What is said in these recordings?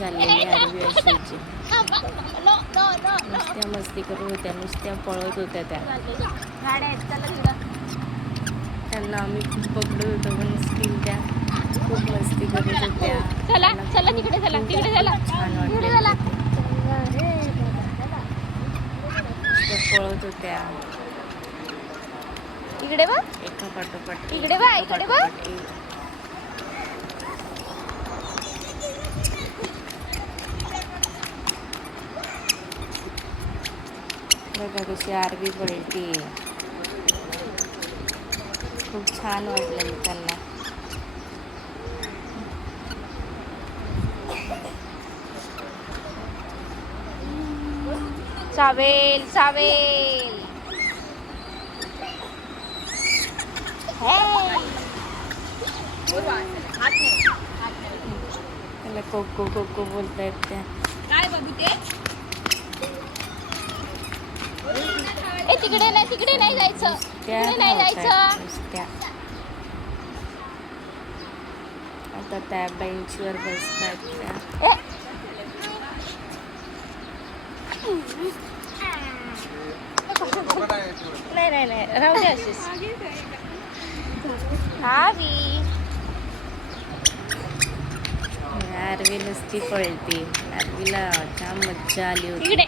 चाललेली आरवी अशीची. नुसत्या मस्ती करत होत्या, नुसत्या पळत होत्या त्या. त्यांना आम्ही खूप पकडत होतो पण स्किल त्या खूप मस्ती करत होत्या. छान वाटलं. पळत होत्या इकडे बघ, एका पाठोपाठ इकडे बघ, इकडे बघ. बघा कशी आरवी पळती. खूप छान वाटलं त्यांना. चावेल चावेल. त्याला कोको कोको बोलतायत त्या. काय बघू ते? ए तिकडे नाही, तिकडे नाही जायचं, तिकडे नाही जायचं. नुसत्या आता त्या बेंचवर बसतात त्या. नाही नाही नाही, राहू दे अशीच. आवी आरवी नुसती पळती. आरवीला जाम मज्जा आली होती. इकडे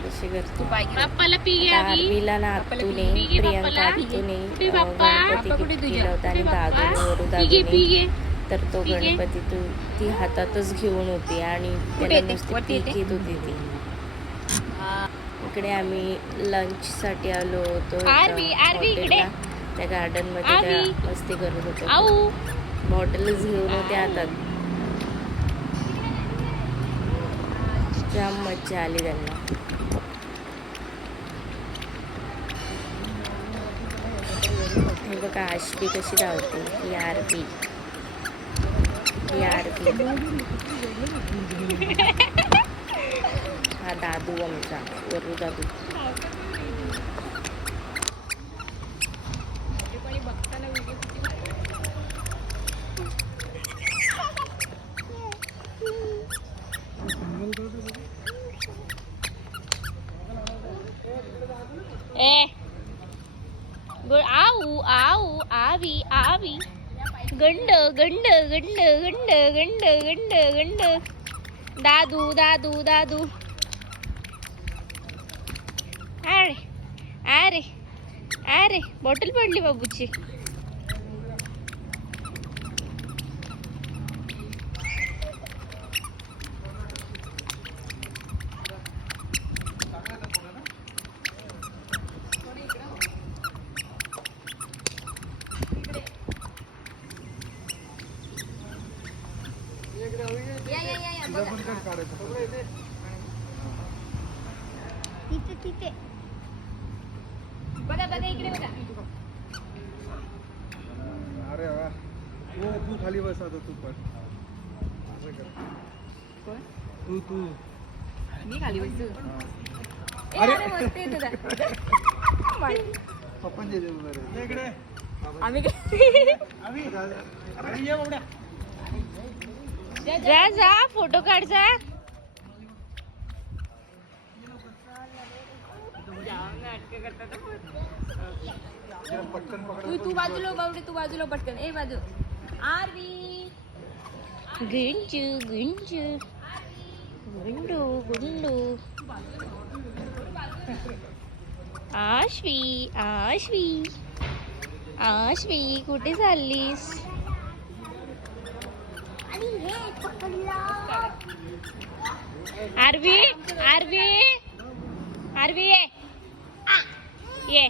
कशी करतो. बाप्पाला पी घे. आरवीला ना आत्तूने, प्रियंका आत्तूने गणपती गिफ्ट केला होता आणि दादूने वरू दादूने. तर तो गणपती ती हातातच घेऊन होती आणि त्याला नुसती पीक येत होती ती. इकडे आम्ही लंच साठी आलो होतो हॉटेलला. त्या गार्डन मध्ये त्या मस्ती करत होतो. बॉटल्स घेऊन होते हातात. जाम मज्जा आली त्यांना. हे बघा आशवी कशी धावते. ही आरवी, ही आरवी. हा दादू आमचा वरू दादू. ए आऊ आऊ आवी आवी. गंड गंड गंड गंड गंड गंड गंड. दादू दादू दादू. अरे अरे अरे बॉटल पडली बाबूची. तिथे तिथे बघा बघा इकडे बघा. अरे वा. तू खाली बस आता. तू पण तू तू मी खाली बसू. अरे मस्ती तुझा. पप्पा दे इकडे. आम्ही ये बाबड्या. जा जा फोटो काढ जा. तू बाजूला बावडे, तू बाजूला पटकन. ए बाजू आरवी. गुंजू गुंजू गुंडू गुंडू. आश्वी आश्वी आश्वी कुठे चाललीस? आरवी आरवी आरवी ये